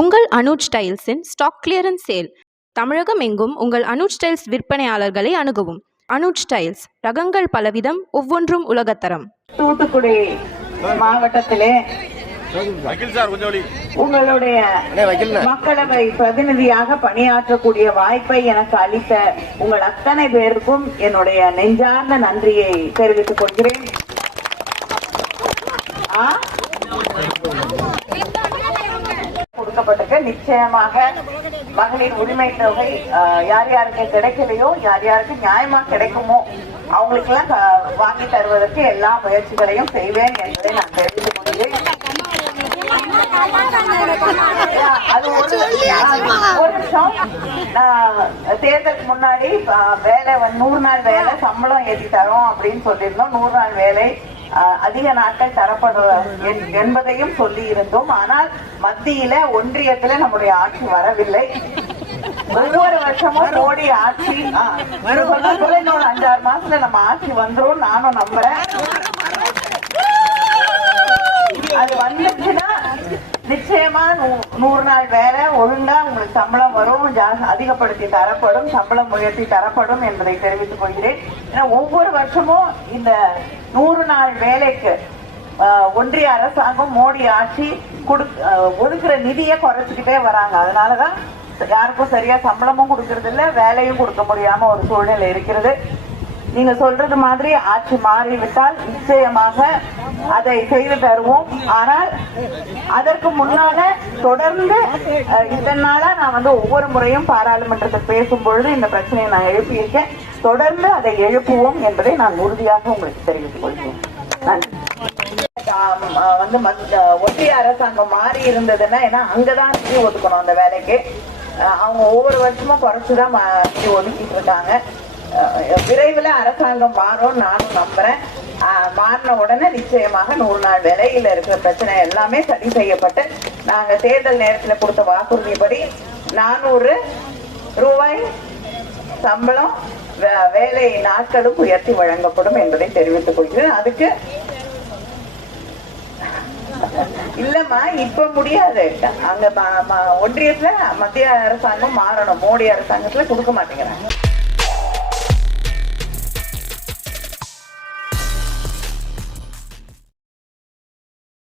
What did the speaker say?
உங்கள் அனுஜ் ஸ்டைல்ஸின் stock clearance sale. Tamilagam எங்கும் உங்கள் அனுஜ் ஸ்டைல்ஸ் விற்பனையாளர்களை அணுகவும். அனுஜ் ஸ்டைல்ஸ் ரகங்கள் பலவிதம் ஒவ்வொன்றும் உலகத்தரம். தூத்துக்குடி மாவட்டத்திலே உங்களுடைய. மக்களவை பிரதிநிதியாக பணியாற்றக்கூடிய வாய்ப்பை எனக்கு அளித்த உங்கள் அத்தனை பேருக்கும் என்னுடைய நெஞ்சார்ந்த நன்றியை தெரிவித்துக் கொள்கிறேன். ஆ? நிச்சயமாக மகளிர் உரிமை தொகை யார் யாருக்கு கிடைக்கலையோ யார் யாருக்கு நியாயமா கிடைக்குமோ அவங்களுக்கு எல்லாம் வாங்கி தருவதற்கு எல்லா முயற்சிகளையும் செய்வேன் என்பதை நான் தெரிந்து கொள்கிறேன். அது ஒரு ஒரு நிமிஷம். தேர்தலுக்கு முன்னாடி வேலை வந்து நூறு நாள் வேலை சம்பளம் ஏற்றி தரோம் அப்படின்னு சொல்லியிருந்தோம். நூறு நாள் வேலை அதிக நாட்கள் தரப்படும் என்- என்பதையும் சொல்லி இருந்தோம் ஆனால் மத்தியில ஒன்றியத்துல நம்முடைய ஆட்சி வரவில்லை. ஒவ்வொரு வருஷமும் மோடி ஆட்சி இன்னொரு அஞ்சாறு மாசத்துல நம்ம ஆட்சி வந்துரும். நானும் நம்புறேன். அது வந்துச்சுன்னா நிச்சயமா நூ- நூறு நாள் வேலை ஒழுங்கா உங்களுக்கு சம்பளம் வரும். ஜா- அதிகப்படுத்தி தரப்படும் சம்பளம் உயர்த்தி தரப்படும் என்பதை தெரிவித்துக் கொள்கிறேன். ஏன்னா ஒவ்வொரு வருஷமும் இந்த நூறு நாள் வேலைக்கு ஒன்றிய அரசாங்கம் மோடி ஆட்சி கொடு ஒதுக்குற நிதியை குறைச்சிக்கிட்டே வராங்க. அதனாலதான் யாருக்கும் சரியா சம்பளமும் கொடுக்கறது இல்ல வேலையும் கொடுக்க முடியாம ஒரு சூழ்நிலை இருக்கிறது. நீங்க சொல்றது மாதிரி ஆட்சி மாறிவிட்டால் நிச்சயமாக அதை செய்து தருவோம். ஆனால் அதற்கு முன்னால தொடர்ந்து இத்தனை நாளா நான் வந்து ஒவ்வொரு முறையும் பாராளுமன்றத்தில் பேசும் பொழுது இந்த பிரச்சனையை நான் எழுப்பியிருக்கேன். தொடர்ந்து அதை எழுப்புவோம் என்பதை நான் உறுதியாக உங்களுக்கு தெரிவித்துக் கொள்கிறேன். நன்றி. வந்து மத்- ஒன்றிய அரசாங்கம் மாறி இருந்ததுன்னா ஏன்னா அங்கதான் நிதி ஒதுக்கணும் அந்த வேலைக்கு. அவங்க ஒவ்வொரு வருஷமும் குறைச்சுதான் நிதி ஒதுக்கிட்டு இருக்காங்க. விரைவில் அரசாங்கம் மாறும் நானும் நம்புறேன். மாறின உடனே நிச்சயமாக நூறு நாள் வேலையில் இருக்கிற பிரச்சனை எல்லாமே சரி செய்யப்பட்டு நாங்கள் தேர்தல் நேரத்தில் கொடுத்த வாக்குறுதிப்படி நானூறு ரூபாய் சம்பளம் வே- வேலை நாட்களும் உயர்த்தி வழங்கப்படும் என்பதை தெரிவித்துக் கொள்கிறேன். அதுக்கு இல்லம்மா இப்ப முடியாது. அங்க ஒன்றியத்துல மத்திய அரசாங்கம் மாறணும். மோடி அரசாங்கத்துல கொடுக்க மாட்டேங்கிறாங்க.